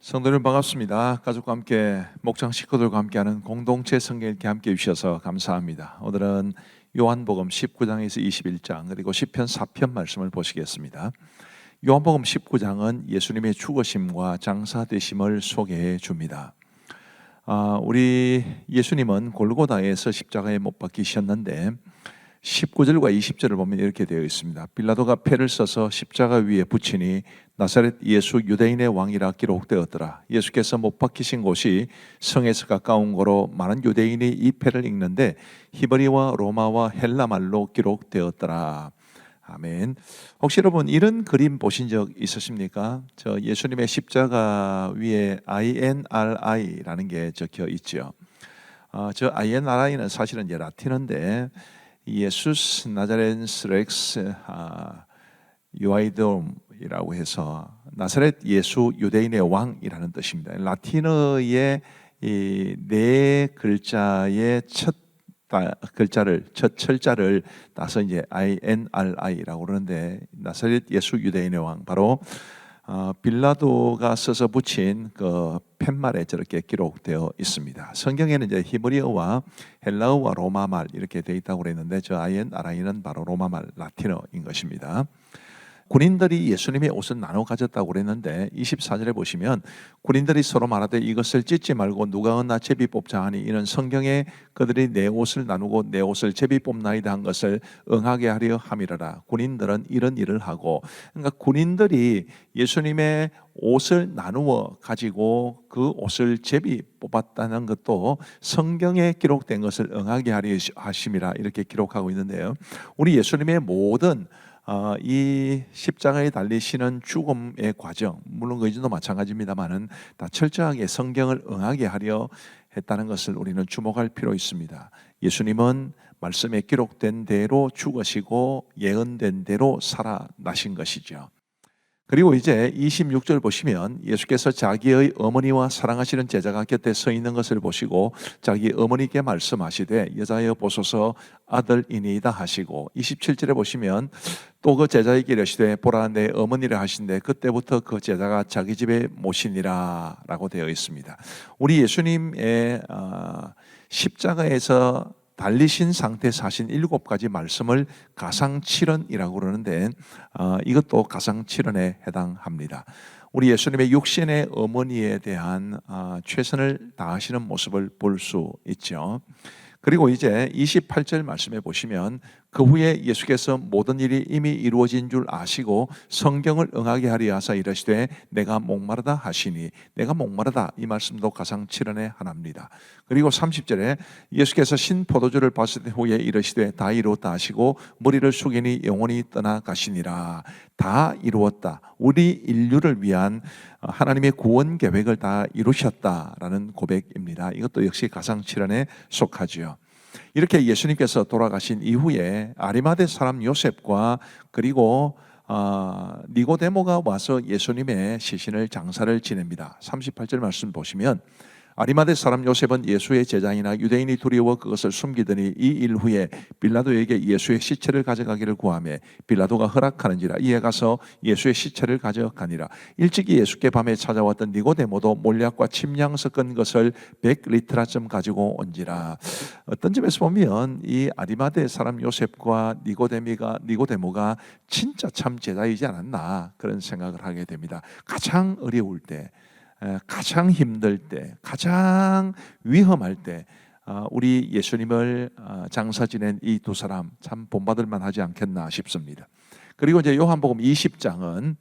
성도님 반갑습니다. 가족과 함께 목장 식구들과 함께하는 공동체 성경 읽기 함께 해주셔서 감사합니다. 오늘은 요한복음 19장에서 21장 그리고 시편 4편 말씀을 보시겠습니다. 요한복음 19장은 예수님의 죽으심과 장사되심을 소개해 줍니다. 우리 예수님은 골고다에서 십자가에 못 박히셨는데 19절과 20절을 보면 이렇게 되어 있습니다. 빌라도가 패를 써서 십자가 위에 붙이니 나사렛 예수 유대인의 왕이라 기록되었더라. 예수께서 못 박히신 곳이 성에서 가까운 거로 많은 유대인이 이 패를 읽는데 히브리와 로마와 헬라 말로 기록되었더라. 아멘. 혹시 여러분 이런 그림 보신 적 있으십니까? 저 예수님의 십자가 위에 INRI라는 게 적혀 있죠. 저 INRI는 사실은 이제 라틴어인데 예수스 나자렌스 렉스 유아이돔이라고 해서 나사렛 예수 유대인의 왕이라는 뜻입니다. 라틴어의 이 네 글자의 첫 철자를 따서 이제 INRI라고 그러는데 나사렛 예수 유대인의 왕, 바로 빌라도가 써서 붙인 그 팻말에 저렇게 기록되어 있습니다. 성경에는 이제 히브리어와 헬라어와 로마말 이렇게 되어 있다고 그랬는데 저 INRI는 바로 로마말 라틴어인 것입니다. 군인들이 예수님의 옷을 나눠 가졌다고 그랬는데 24절에 보시면 군인들이 서로 말하되 이것을 찢지 말고 누가 얻나 제비 뽑자 하니 이는 성경에 그들이 내 옷을 나누고 내 옷을 제비 뽑나이다 한 것을 응하게 하려 함이라라. 군인들은 이런 일을 하고, 그러니까 군인들이 예수님의 옷을 나누어 가지고 그 옷을 제비 뽑았다는 것도 성경에 기록된 것을 응하게 하려 하심이라 이렇게 기록하고 있는데요. 우리 예수님의 모든 이 십자가에 달리시는 죽음의 과정, 물론 그 이전도 마찬가지입니다만은 다 철저하게 성경을 응하게 하려 했다는 것을 우리는 주목할 필요 있습니다. 예수님은 말씀에 기록된 대로 죽으시고 예언된 대로 살아나신 것이죠. 그리고 이제 26절 보시면 예수께서 자기의 어머니와 사랑하시는 제자가 곁에 서 있는 것을 보시고 자기 어머니께 말씀하시되 여자여 보소서 아들이니이다 하시고, 27절에 보시면 또 그 제자에게 이르시되 보라 내 어머니라 하신데 그때부터 그 제자가 자기 집에 모시니라 라고 되어 있습니다. 우리 예수님의 십자가에서 달리신 상태에서 하신 7가지 말씀을 가상칠언이라고 그러는데 이것도 가상칠언에 해당합니다. 우리 예수님의 육신의 어머니에 대한 최선을 다하시는 모습을 볼 수 있죠. 그리고 이제 28절 말씀해 보시면 그 후에 예수께서 모든 일이 이미 이루어진 줄 아시고 성경을 응하게 하리 하사 이르시되 내가 목마르다 하시니, 내가 목마르다 이 말씀도 가상칠언의 하나입니다. 그리고 30절에 예수께서 신 포도주를 받으신 후에 이르시되 다 이루었다 하시고 머리를 숙이니 영원히 떠나가시니라. 다 이루었다, 우리 인류를 위한 하나님의 구원 계획을 다 이루셨다라는 고백입니다. 이것도 역시 가상칠언에 속하지요. 이렇게 예수님께서 돌아가신 이후에 아리마대 사람 요셉과 그리고 니고데모가 와서 예수님의 시신을 장사를 지냅니다. 38절 말씀 보시면 아리마대 사람 요셉은 예수의 제자이나 유대인이 두려워 그것을 숨기더니 이 일 후에 빌라도에게 예수의 시체를 가져가기를 구하매 빌라도가 허락하는지라 이에 가서 예수의 시체를 가져가니라. 일찍이 예수께 밤에 찾아왔던 니고데모도 몰약과 침량 섞은 것을 100리터쯤 가지고 온지라. 어떤 점에서 보면 이 아리마대 사람 요셉과 니고데모가 진짜 참 제자이지 않았나 그런 생각을 하게 됩니다. 가장 어려울 때, 가장 힘들 때, 가장 위험할 때 우리 예수님을 장사 지낸 이 두 사람 참 본받을 만하지 않겠나 싶습니다. 그리고 이제 요한복음 20장은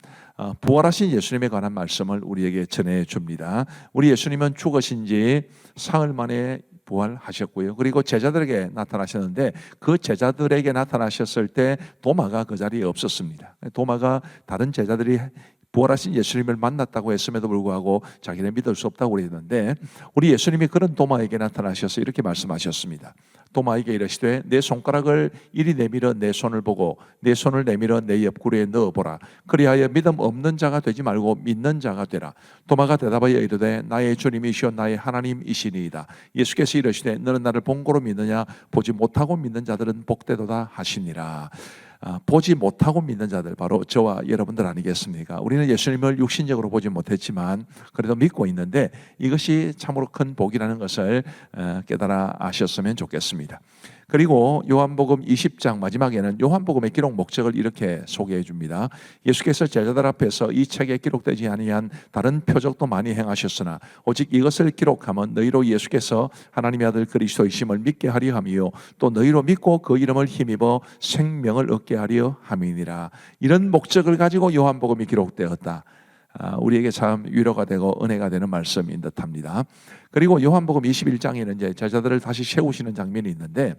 부활하신 예수님에 관한 말씀을 우리에게 전해줍니다. 우리 예수님은 죽으신 지 사흘 만에 부활하셨고요. 그리고 제자들에게 나타나셨는데 그 제자들에게 나타나셨을 때 도마가 그 자리에 없었습니다. 도마가 다른 제자들이 부활하신 예수님을 만났다고 했음에도 불구하고 자기는 믿을 수 없다고 그랬는데 우리 예수님이 그런 도마에게 나타나셔서 이렇게 말씀하셨습니다. 도마에게 이르시되 내 손가락을 이리 내밀어 내 손을 보고 내 손을 내밀어 내 옆구리에 넣어보라. 그리하여 믿음 없는 자가 되지 말고 믿는 자가 되라. 도마가 대답하여 이르되 나의 주님이시오 나의 하나님이시니이다. 예수께서 이르시되 너는 나를 본고로 믿느냐 보지 못하고 믿는 자들은 복되도다 하시니라. 보지 못하고 믿는 자들, 바로 저와 여러분들 아니겠습니까? 우리는 예수님을 육신적으로 보지 못했지만 그래도 믿고 있는데 이것이 참으로 큰 복이라는 것을 깨달아 아셨으면 좋겠습니다. 그리고 요한복음 20장 마지막에는 요한복음의 기록 목적을 이렇게 소개해 줍니다. 예수께서 제자들 앞에서 이 책에 기록되지 아니한 다른 표적도 많이 행하셨으나 오직 이것을 기록하면 너희로 예수께서 하나님의 아들 그리스도이심을 믿게 하려 함이요 또 너희로 믿고 그 이름을 힘입어 생명을 얻게 하려 함이니라. 이런 목적을 가지고 요한복음이 기록되었다. 우리에게 참 위로가 되고 은혜가 되는 말씀인 듯합니다. 그리고 요한복음 21장에는 이제 제자들을 다시 세우시는 장면이 있는데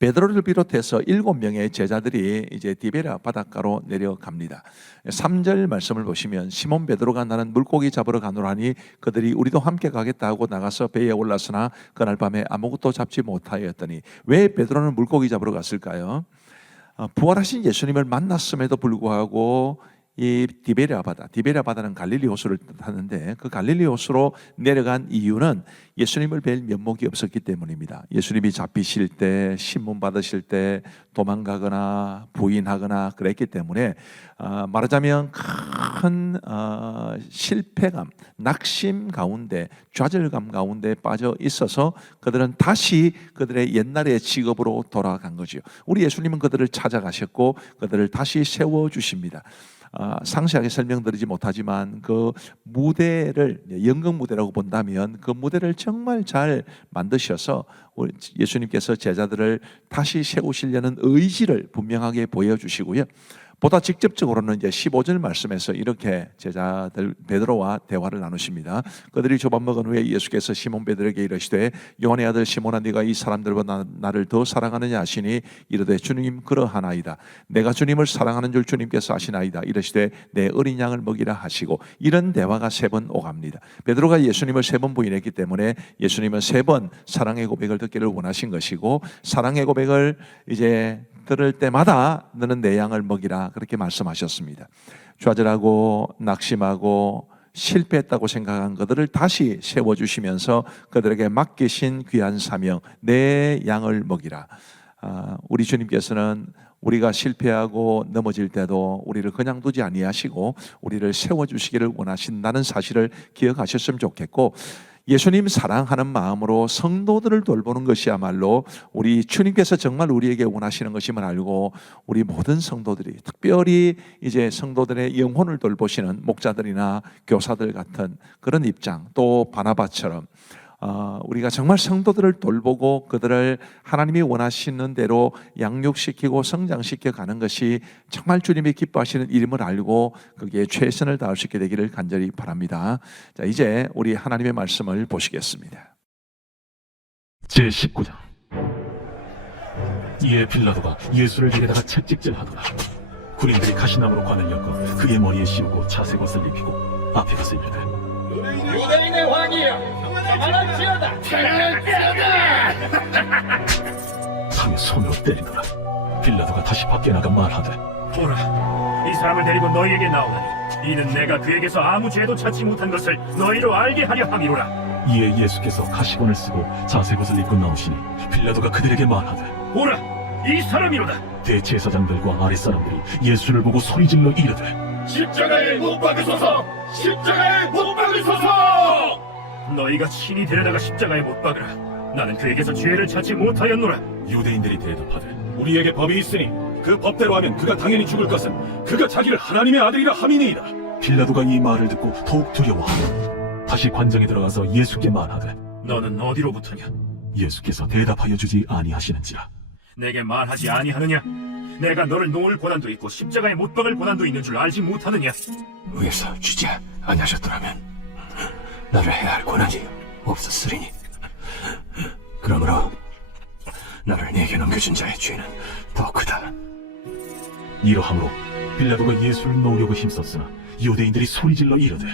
베드로를 비롯해서 7명의 제자들이 이제 디베랴 바닷가로 내려갑니다. 3절 말씀을 보시면 시몬 베드로가 나는 물고기 잡으러 가노라 하니 그들이 우리도 함께 가겠다 하고 나가서 배에 올랐으나 그날 밤에 아무것도 잡지 못하였더니 왜 베드로는 물고기 잡으러 갔을까요? 부활하신 예수님을 만났음에도 불구하고 이 디베랴 바다는 갈릴리 호수를 뜻하는데 그 갈릴리 호수로 내려간 이유는 예수님을 뵐 면목이 없었기 때문입니다. 예수님이 잡히실 때, 신문 받으실 때 도망가거나 부인하거나 그랬기 때문에 말하자면 큰 실패감, 낙심 가운데, 좌절감 가운데 빠져 있어서 그들은 다시 그들의 옛날의 직업으로 돌아간 거죠. 우리 예수님은 그들을 찾아가셨고 그들을 다시 세워주십니다. 상세하게 설명드리지 못하지만 그 무대를 연극 무대라고 본다면 그 무대를 정말 잘 만드셔서 예수님께서 제자들을 다시 세우시려는 의지를 분명하게 보여주시고요. 보다 직접적으로는 이제 15절 말씀에서 이렇게 제자들 베드로와 대화를 나누십니다. 그들이 조밥 먹은 후에 예수께서 시몬 베드로에게 이르시되 요한의 아들 시몬아 네가 이 사람들보다 나를 더 사랑하느냐 하시니 이르되 주님 그러하나이다. 내가 주님을 사랑하는 줄 주님께서 아시나이다. 이르시되 내 어린 양을 먹이라 하시고 이런 대화가 3번 오갑니다. 베드로가 예수님을 3번 부인했기 때문에 예수님은 3번 사랑의 고백을 듣기를 원하신 것이고 사랑의 고백을 이제 들을 때마다 너는 내 양을 먹이라 그렇게 말씀하셨습니다. 좌절하고 낙심하고 실패했다고 생각한 그들을 다시 세워주시면서 그들에게 맡기신 귀한 사명 내 양을 먹이라. 우리 주님께서는 우리가 실패하고 넘어질 때도 우리를 그냥 두지 아니하시고 우리를 세워주시기를 원하신다는 사실을 기억하셨으면 좋겠고 예수님 사랑하는 마음으로 성도들을 돌보는 것이야말로 우리 주님께서 정말 우리에게 원하시는 것임을 알고 우리 모든 성도들이 특별히 이제 성도들의 영혼을 돌보시는 목자들이나 교사들 같은 그런 입장 또 바나바처럼 우리가 정말 성도들을 돌보고 그들을 하나님이 원하시는 대로 양육시키고 성장시켜 가는 것이 정말 주님이 기뻐하시는 일임을 알고 거기에 최선을 다할 수 있게 되기를 간절히 바랍니다. 자, 이제 우리 하나님의 말씀을 보시겠습니다. 제19장. 이에 빌라도가 예수를 데려다가 채찍질하더라. 군인들이 가시나무로 관을 엮어 그의 머리에 씌우고 자색옷을 입히고 앞에 가서 이르되 유대인의 왕이여 평안할지어다 하며 손으로 때리더라. 빌라도가 다시 밖에 나가 말하되 보라 이 사람을 데리고 너희에게 나오다니 이는 내가 그에게서 아무 죄도 찾지 못한 것을 너희로 알게 하려 함이로라. 이에 예수께서 가시건을 쓰고 자색옷을 입고 나오시니 빌라도가 그들에게 말하되 보라 이 사람이로다. 대제사장들과 아랫사람들이 예수를 보고 소리질러 이르되 십자가에 못 박으소서 십자가에 못 박으소서. 너희가 친히 데려다가 십자가에 못 박으라. 나는 그에게서 죄를 찾지 못하였노라. 유대인들이 대답하되 우리에게 법이 있으니 그 법대로 하면 그가 당연히 죽을 것은 그가 자기를 하나님의 아들이라 함이니이다. 빌라도가 이 말을 듣고 더욱 두려워하며 다시 관정에 들어가서 예수께 말하되 너는 어디로부터냐? 예수께서 대답하여 주지 아니하시는지라. 내게 말하지 아니하느냐? 내가 너를 놓을 고난도 있고 십자가에 못 박을 고난도 있는 줄 알지 못하느냐? 위에서 주지 아니하셨더라면 나를 해야 할 고난이 없었으리니 그러므로 나를 네게 넘겨준 자의 죄는 더 크다. 이러함으로 빌라도가 예수를 놓으려고 힘썼으나 유대인들이 소리질러 이르되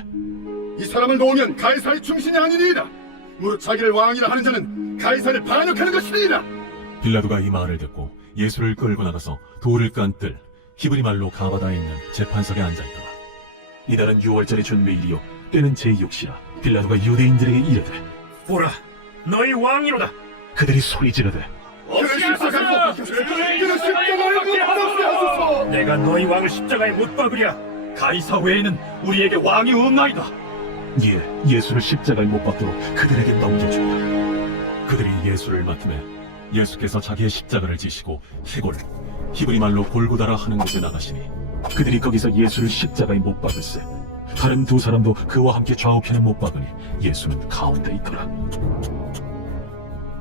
이 사람을 놓으면 가이사의 충신이 아니니이다. 무릇 자기를 왕이라 하는 자는 가이사를 반역하는 것이니이다. 빌라도가 이 말을 듣고 예수를 끌고 나가서 돌을 깐 뜰 히브리 말로 가바다에 있는 재판석에 앉아있더라. 이달은 6월절의 준매일이요 때는 제6시라. 빌라도가 유대인들에게 이르되 보라 너희 왕이로다. 그들이 소리 지르되 없애하소서! 그는 십자가에 못 하소서. 내가 너희 왕을 십자가에 못 박으랴. 가이사 외에는 우리에게 왕이 없나이다. 예수를 십자가에 못 박도록 그들에게 넘겨주라. 그들이 예수를 맡음에 예수께서 자기의 십자가를 지시고 해골 히브리 말로 골고다라 하는 곳에 나가시니 그들이 거기서 예수를 십자가에 못 박을세. 다른 두 사람도 그와 함께 좌우편에 못 박으니 예수는 가운데 있더라.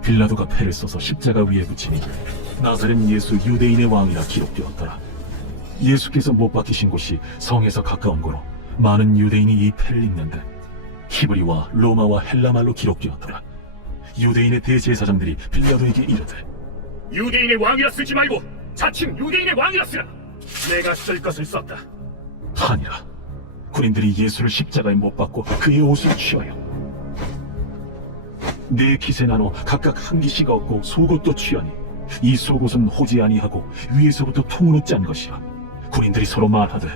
빌라도가 패를 써서 십자가 위에 붙이니 나사렛 예수 유대인의 왕이라 기록되었더라. 예수께서 못 박히신 곳이 성에서 가까운 거로 많은 유대인이 이 패를 입는데 히브리와 로마와 헬라 말로 기록되었더라. 유대인의 대제사장들이 빌라도에게 이르되 유대인의 왕이라 쓰지 말고 자칭 유대인의 왕이라 쓰라. 내가 쓸 것을 썼다. 하니라. 군인들이 예수를 십자가에 못 박고 그의 옷을 취하여 네 깃에 나눠 각각 한 깃이 얻고 속옷도 취하니 이 속옷은 호지 아니하고 위에서부터 통으로 짠 것이라. 군인들이 서로 말하되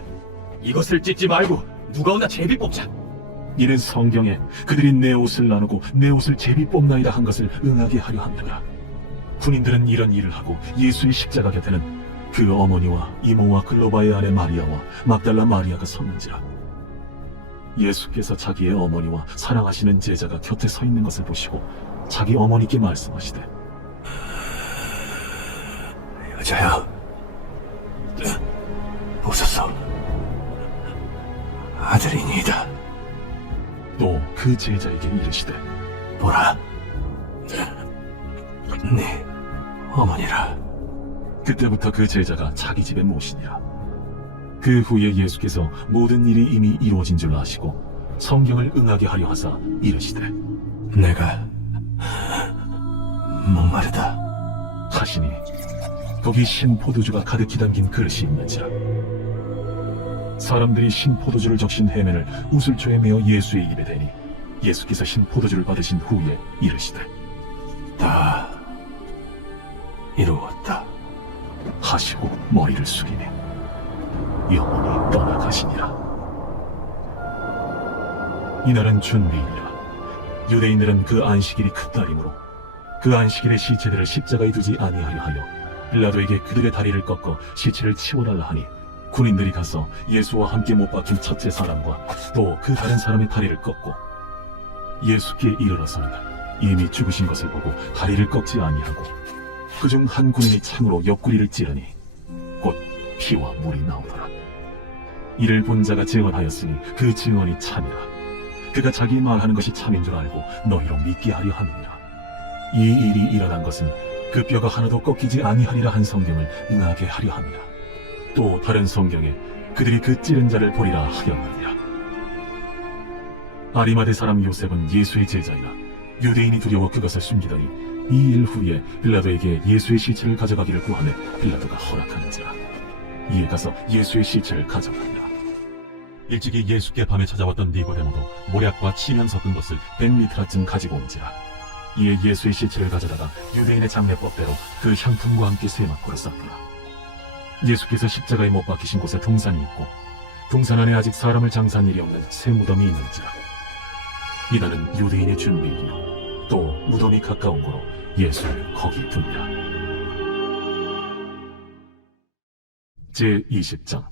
이것을 찢지 말고 누가 오나 제비 뽑자. 이는 성경에 그들이 내 옷을 나누고 내 옷을 제비 뽑나이다 한 것을 응하게 하려 함이라. 군인들은 이런 일을 하고 예수의 십자가 곁에는 그 어머니와 이모와 글로바의 아내 마리아와 막달라 마리아가 섰는지라. 예수께서 자기의 어머니와 사랑하시는 제자가 곁에 서 있는 것을 보시고 자기 어머니께 말씀하시되 여자여, 보소서, 아들이니이다. 또 그 제자에게 이르시되 보라, 네 어머니라. 그때부터 그 제자가 자기 집에 모시니라. 그 후에 예수께서 모든 일이 이미 이루어진 줄 아시고 성경을 응하게 하려 하사 이르시되 내가 목마르다. 하시니 거기 신 포도주가 가득히 담긴 그릇이 있는지라. 사람들이 신 포도주를 적신 해면을 우슬초에 메어 예수의 입에 대니 예수께서 신 포도주를 받으신 후에 이르시되 다 이루었다 하시고 머리를 숙이니 영원히 떠나가시니라. 이날은 준비일이라. 유대인들은 그 안식일이 큰날이므로 그 안식일에 시체들을 십자가에 두지 아니하려 하여 빌라도에게 그들의 다리를 꺾어 시체를 치워달라 하니 군인들이 가서 예수와 함께 못 박힌 첫째 사람과 또 그 다른 사람의 다리를 꺾고 예수께 이르러서는 이미 죽으신 것을 보고 다리를 꺾지 아니하고 그중 한 군인이 창으로 옆구리를 찌르니 곧 피와 물이 나오더라. 이를 본 자가 증언하였으니 그 증언이 참이라. 그가 자기 말하는 것이 참인 줄 알고 너희로 믿게 하려 함이니라. 이 일이 일어난 것은 그 뼈가 하나도 꺾이지 아니하리라 한 성경을 응하게 하려 함이라. 또 다른 성경에 그들이 그 찌른 자를 보리라 하였느니라. 아리마대 사람 요셉은 예수의 제자이라. 유대인이 두려워 그것을 숨기더니 이 일 후에 빌라도에게 예수의 시체를 가져가기를 구하매 빌라도가 허락하는지라. 이에 가서 예수의 시체를 가져가니라. 일찍이 예수께 밤에 찾아왔던 니고데모도 모략과 치면 섞은 것을 100리트라쯤 가지고 온지라. 이에 예수의 시체를 가져다가 유대인의 장례법대로 그 향품과 함께 세마포를 쌓더라. 예수께서 십자가에 못 박히신 곳에 동산이 있고 동산 안에 아직 사람을 장사한 일이 없는 새 무덤이 있는지라. 이날은 유대인의 준비이며 또 무덤이 가까운 곳으로 예수를 거기 두니라. 제20장.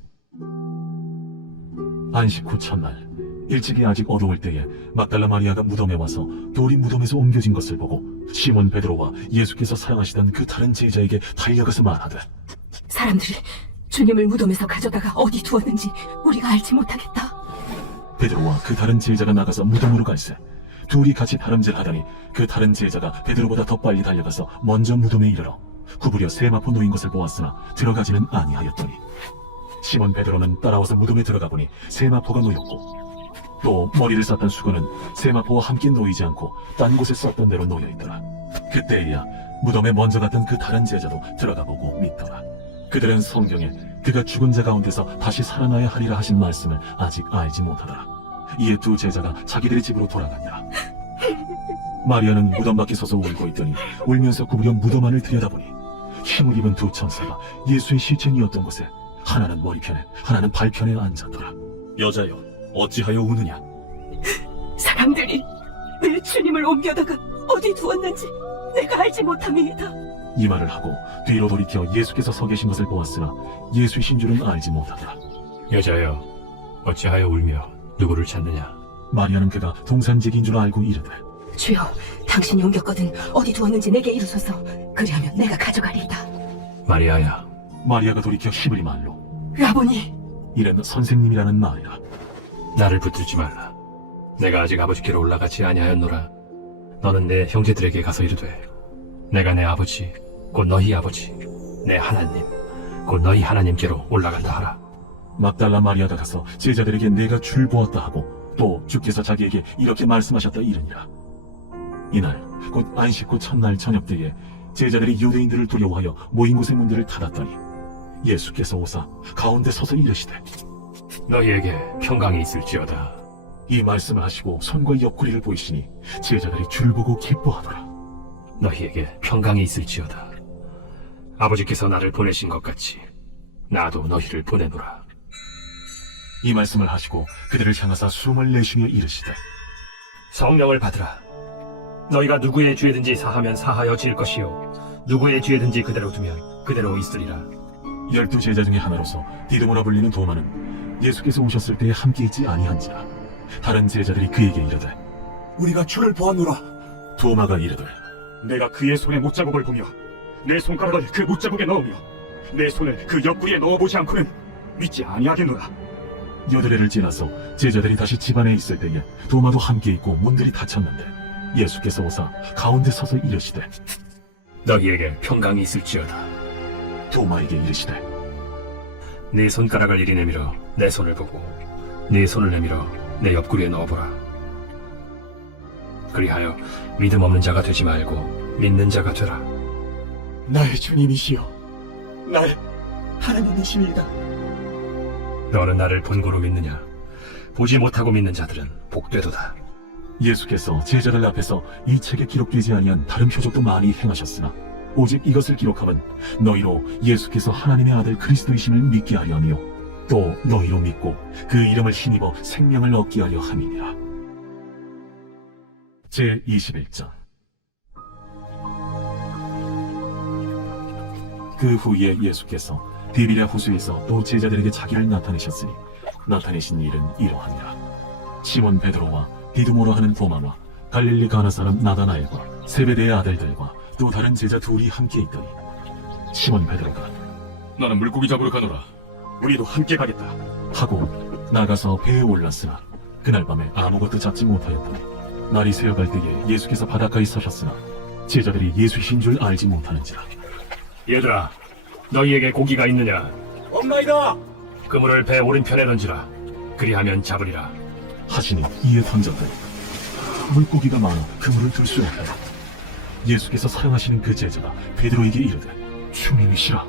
안식 후 첫날 일찍이 아직 어두울 때에 막달라 마리아가 무덤에 와서 돌이 무덤에서 옮겨진 것을 보고 시몬 베드로와 예수께서 사랑하시던 그 다른 제자에게 달려가서 말하되 사람들이 주님을 무덤에서 가져다가 어디 두었는지 우리가 알지 못하겠다. 베드로와 그 다른 제자가 나가서 무덤으로 갈새 둘이 같이 다름질하더니 그 다른 제자가 베드로보다 더 빨리 달려가서 먼저 무덤에 이르러 구부려 세마포 놓인 것을 보았으나 들어가지는 아니하였더니 시몬 베드로는 따라와서 무덤에 들어가 보니 세마포가 놓였고 또 머리를 쌌던 수건은 세마포와 함께 놓이지 않고 딴 곳에 썼던 대로 놓여있더라. 그때야 무덤에 먼저 갔던 그 다른 제자도 들어가 보고 믿더라. 그들은 성경에 그가 죽은 자 가운데서 다시 살아나야 하리라 하신 말씀을 아직 알지 못하더라. 이에 두 제자가 자기들의 집으로 돌아가니라. 마리아는 무덤 밖에 서서 울고 있더니 울면서 구부려 무덤 안을 들여다보니 흰옷 입은 두 천사가 예수의 시체니었던 곳에 하나는 머리편에 하나는 발편에 앉았더라. 여자여, 어찌하여 우느냐? 사람들이 내 주님을 옮겨다가 어디 두었는지 내가 알지 못함이다. 이 말을 하고 뒤로 돌이켜 예수께서 서 계신 것을 보았으나 예수이신 줄은 알지 못하더라. 여자여, 어찌하여 울며 누구를 찾느냐? 마리아는 그가 동산지기인 줄 알고 이르되 주여, 당신이 옮겼거든 어디 두었는지 내게 이르소서. 그리하면 내가 가져가리이다. 마리아야, 마리아가 돌이켜 히브리 말로 라보니, 이는 선생님이라는 말이라. 나를 붙들지 말라. 내가 아직 아버지께로 올라가지 아니하였노라. 너는 내 형제들에게 가서 이르되 내가 내 아버지 곧 너희 아버지 내 하나님 곧 너희 하나님께로 올라간다 하라. 막달라 마리아가 가서 제자들에게 내가 주를 보았다 하고 또 주께서 자기에게 이렇게 말씀하셨다 이르니라. 이날 곧 안식 후 첫날 저녁 때에 제자들이 유대인들을 두려워하여 모인 곳의 문들을 닫았더니 예수께서 오사 가운데 서서 이르시되 너희에게 평강이 있을지어다. 이 말씀을 하시고 손과 옆구리를 보이시니 제자들이 주를 보고 기뻐하더라. 너희에게 평강이 있을지어다. 아버지께서 나를 보내신 것 같이 나도 너희를 보내노라. 이 말씀을 하시고 그들을 향하사 숨을 내쉬며 이르시되 성령을 받으라. 너희가 누구의 죄든지 사하면 사하여질 것이요 누구의 죄든지 그대로 두면 그대로 있으리라. 12 제자 중에 하나로서 디드모라 불리는 도마는 예수께서 오셨을 때에 함께 있지 아니한지라. 다른 제자들이 그에게 이르되 우리가 주를 보았노라. 도마가 이르되 내가 그의 손에 못자국을 보며 내 손가락을 그 못자국에 넣으며 내 손을 그 옆구리에 넣어보지 않고는 믿지 아니하겠노라. 8회를 지나서 제자들이 다시 집안에 있을 때에 도마도 함께 있고 문들이 닫혔는데 예수께서 오사 가운데 서서 이르시되 너희에게 평강이 있을지어다. 도마에게 이르시되 네 손가락을 이리 내밀어 내 손을 보고 네 손을 내밀어 내 옆구리에 넣어보라. 그리하여 믿음 없는 자가 되지 말고 믿는 자가 되라. 나의 주님이시여, 나의 하나님이시니이다. 너는 나를 본고로 믿느냐? 보지 못하고 믿는 자들은 복되도다. 예수께서 제자들 앞에서 이 책에 기록되지 아니한 다른 표적도 많이 행하셨으나 오직 이것을 기록함은 너희로 예수께서 하나님의 아들 그리스도이심을 믿게 하려 하며 또 너희로 믿고 그 이름을 힘입어 생명을 얻게 하려 함이니라. 제21장. 그 후에 예수께서 디비랴 호수에서 또 제자들에게 자기를 나타내셨으니 나타내신 일은 이러하니라. 시몬 베드로와 디두모라 하는 도마와 갈릴리 가나 사람 나다나엘과 세베대의 아들들과 또 다른 제자 둘이 함께 있더니 시몬 베드로가 나는 물고기 잡으러 가노라. 우리도 함께 가겠다. 하고 나가서 배에 올랐으나 그날 밤에 아무것도 잡지 못하였더니 날이 새어갈 때에 예수께서 바닷가에 서셨으나 제자들이 예수이신 줄 알지 못하는지라. 얘들아, 너희에게 고기가 있느냐? 없나이다. 그물을 배 오른편에 던지라. 그리하면 잡으리라. 하시니 이에 던졌더니 물고기가 많아 그물을 들 수 없더라. 예수께서 사랑하시는 그 제자가 베드로에게 이르되 주님이시라.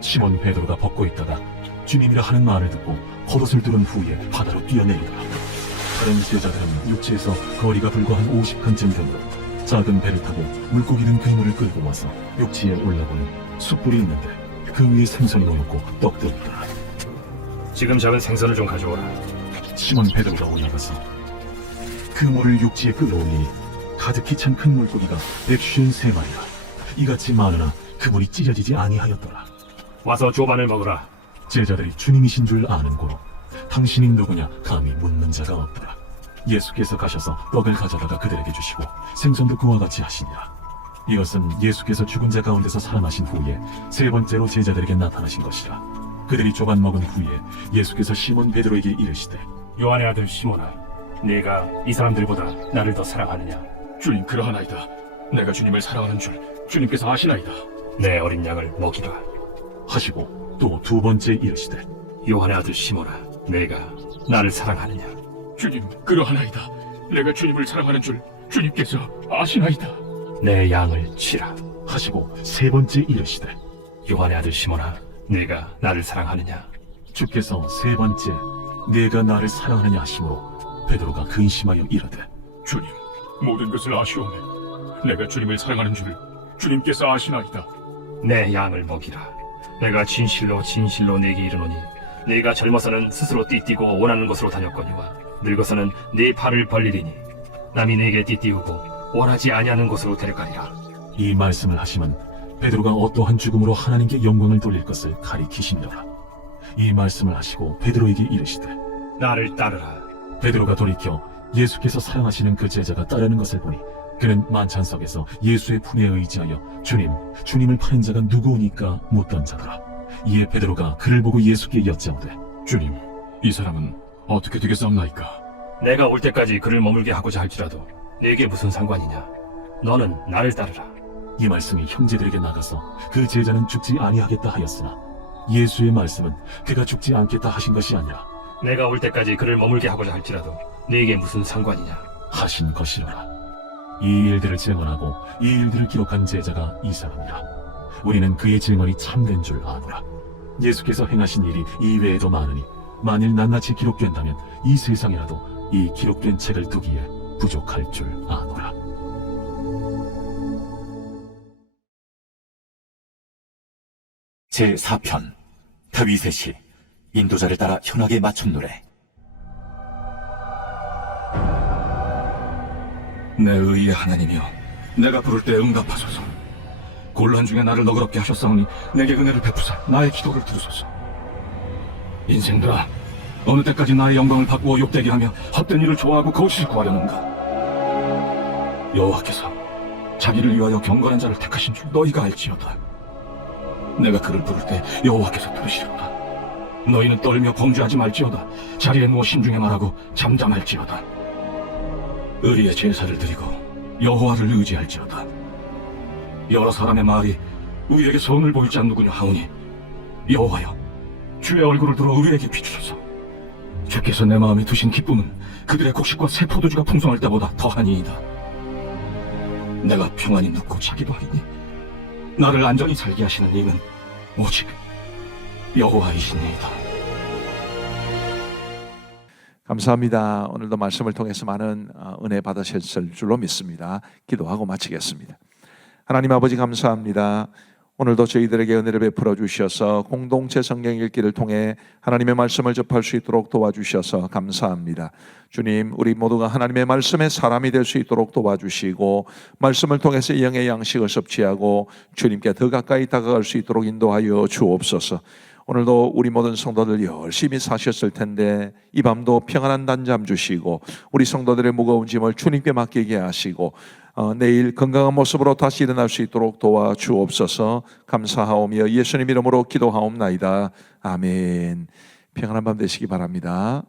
시몬 베드로가 벗고 있다가 주님이라 하는 말을 듣고 겉옷을 두른 후에 바다로 뛰어내리더라. 다른 제자들은 육지에서 거리가 불과 한 50근쯤 되므로 작은 배를 타고 물고기 든 그물을 끌고 와서 육지에 올라보니 숯불이 있는데 그 위에 생선이 놓였고 떡들이 있더라. 지금 잡은 생선을 좀 가져오라. 시몬 베드로가 올라가서 그물을 육지에 끌어올리니 가득히 찬 큰 물고기가 153마리라. 이같이 많으나 그물이 찢어지지 아니하였더라. 와서 조반을 먹으라. 제자들이 주님이신 줄 아는 고로 당신이 누구냐 감히 묻는 자가 없더라. 예수께서 가셔서 떡을 가져다가 그들에게 주시고 생선도 그와 같이 하시니라. 이것은 예수께서 죽은 자 가운데서 살아나신 후에 세 번째로 제자들에게 나타나신 것이라. 그들이 조반 먹은 후에 예수께서 시몬 베드로에게 이르시되 요한의 아들 시몬아, 네가 이 사람들보다 나를 더 사랑하느냐? 주님 그러하나이다. 내가 주님을 사랑하는 줄 주님께서 아시나이다. 내 어린 양을 먹이라. 하시고 또 두 번째 이르시되 요한의 아들 시몬아, 네가 나를 사랑하느냐? 주님 그러하나이다. 내가 주님을 사랑하는 줄 주님께서 아시나이다. 내 양을 치라. 하시고 세 번째 이르시되 요한의 아들 시몬아, 네가 나를 사랑하느냐? 주께서 세 번째 네가 나를 사랑하느냐 하심으로 베드로가 근심하여 이르되 주님 모든 것을 아시오매. 내가 주님을 사랑하는 줄 주님께서 아시나이다. 내 양을 먹이라. 내가 진실로 진실로 네게 이르노니 네가 젊어서는 스스로 띠띠고 원하는 곳으로 다녔거니와 늙어서는 네 팔을 벌리리니 남이 네게 띠띠우고 원하지 아니하는 곳으로 데려가리라. 이 말씀을 하시면 베드로가 어떠한 죽음으로 하나님께 영광을 돌릴 것을 가리키시니라. 이 말씀을 하시고 베드로에게 이르시되 나를 따르라. 베드로가 돌이켜 예수께서 사랑하시는 그 제자가 따르는 것을 보니 그는 만찬석에서 예수의 품에 의지하여 주님을 파는 자가 누구오니까 묻던 자더라. 이에 베드로가 그를 보고 예수께 여짜오되 주님, 이 사람은 어떻게 되겠사옵나이까? 내가 올 때까지 그를 머물게 하고자 할지라도 네게 무슨 상관이냐? 너는 나를 따르라. 이 말씀이 형제들에게 나가서 그 제자는 죽지 아니하겠다 하였으나 예수의 말씀은 그가 죽지 않겠다 하신 것이 아니라 내가 올 때까지 그를 머물게 하고자 할지라도 네게 무슨 상관이냐? 하신 것이로라. 이 일들을 증언하고 이 일들을 기록한 제자가 이 사람이라. 우리는 그의 증언이 참된 줄 아노라. 예수께서 행하신 일이 이외에도 많으니 만일 낱낱이 기록된다면 이 세상이라도 이 기록된 책을 두기에 부족할 줄 아노라. 제4편 다윗의 시 인도자를 따라 현악에 맞춘 노래. 내 의의 하나님이여, 내가 부를 때 응답하소서. 곤란 중에 나를 너그럽게 하셨사오니 내게 은혜를 베푸사 나의 기도를 들으소서. 인생들아, 어느 때까지 나의 영광을 바꾸어 욕되게 하며 헛된 일을 좋아하고 거짓을 구하려는가? 여호와께서 자기를 위하여 경건한 자를 택하신 줄 너희가 알지어다. 내가 그를 부를 때 여호와께서 들으시리로다. 너희는 떨며 범죄하지 말지어다. 자리에 누워 신중에 말하고 잠잠할지어다. 의의 제사를 드리고 여호와를 의지할지어다. 여러 사람의 말이 우리에게 선을 보일 자 누구냐 하오니 여호와여, 주의 얼굴을 들어 우리에게 비추소서. 주께서 내 마음에 두신 기쁨은 그들의 곡식과 새 포도주가 풍성할 때보다 더하니이다. 내가 평안히 눕고 자기도 하리니 나를 안전히 살게 하시는 이는 오직 여호와이시니이다. 감사합니다. 오늘도 말씀을 통해서 많은 은혜 받으셨을 줄로 믿습니다. 기도하고 마치겠습니다. 하나님 아버지 감사합니다. 오늘도 저희들에게 은혜를 베풀어 주셔서 공동체 성경 읽기를 통해 하나님의 말씀을 접할 수 있도록 도와주셔서 감사합니다. 주님, 우리 모두가 하나님의 말씀의 사람이 될 수 있도록 도와주시고 말씀을 통해서 영의 양식을 섭취하고 주님께 더 가까이 다가갈 수 있도록 인도하여 주옵소서. 오늘도 우리 모든 성도들 열심히 사셨을 텐데 이 밤도 평안한 단잠 주시고 우리 성도들의 무거운 짐을 주님께 맡기게 하시고 내일 건강한 모습으로 다시 일어날 수 있도록 도와주옵소서. 감사하오며 예수님 이름으로 기도하옵나이다. 아멘. 평안한 밤 되시기 바랍니다.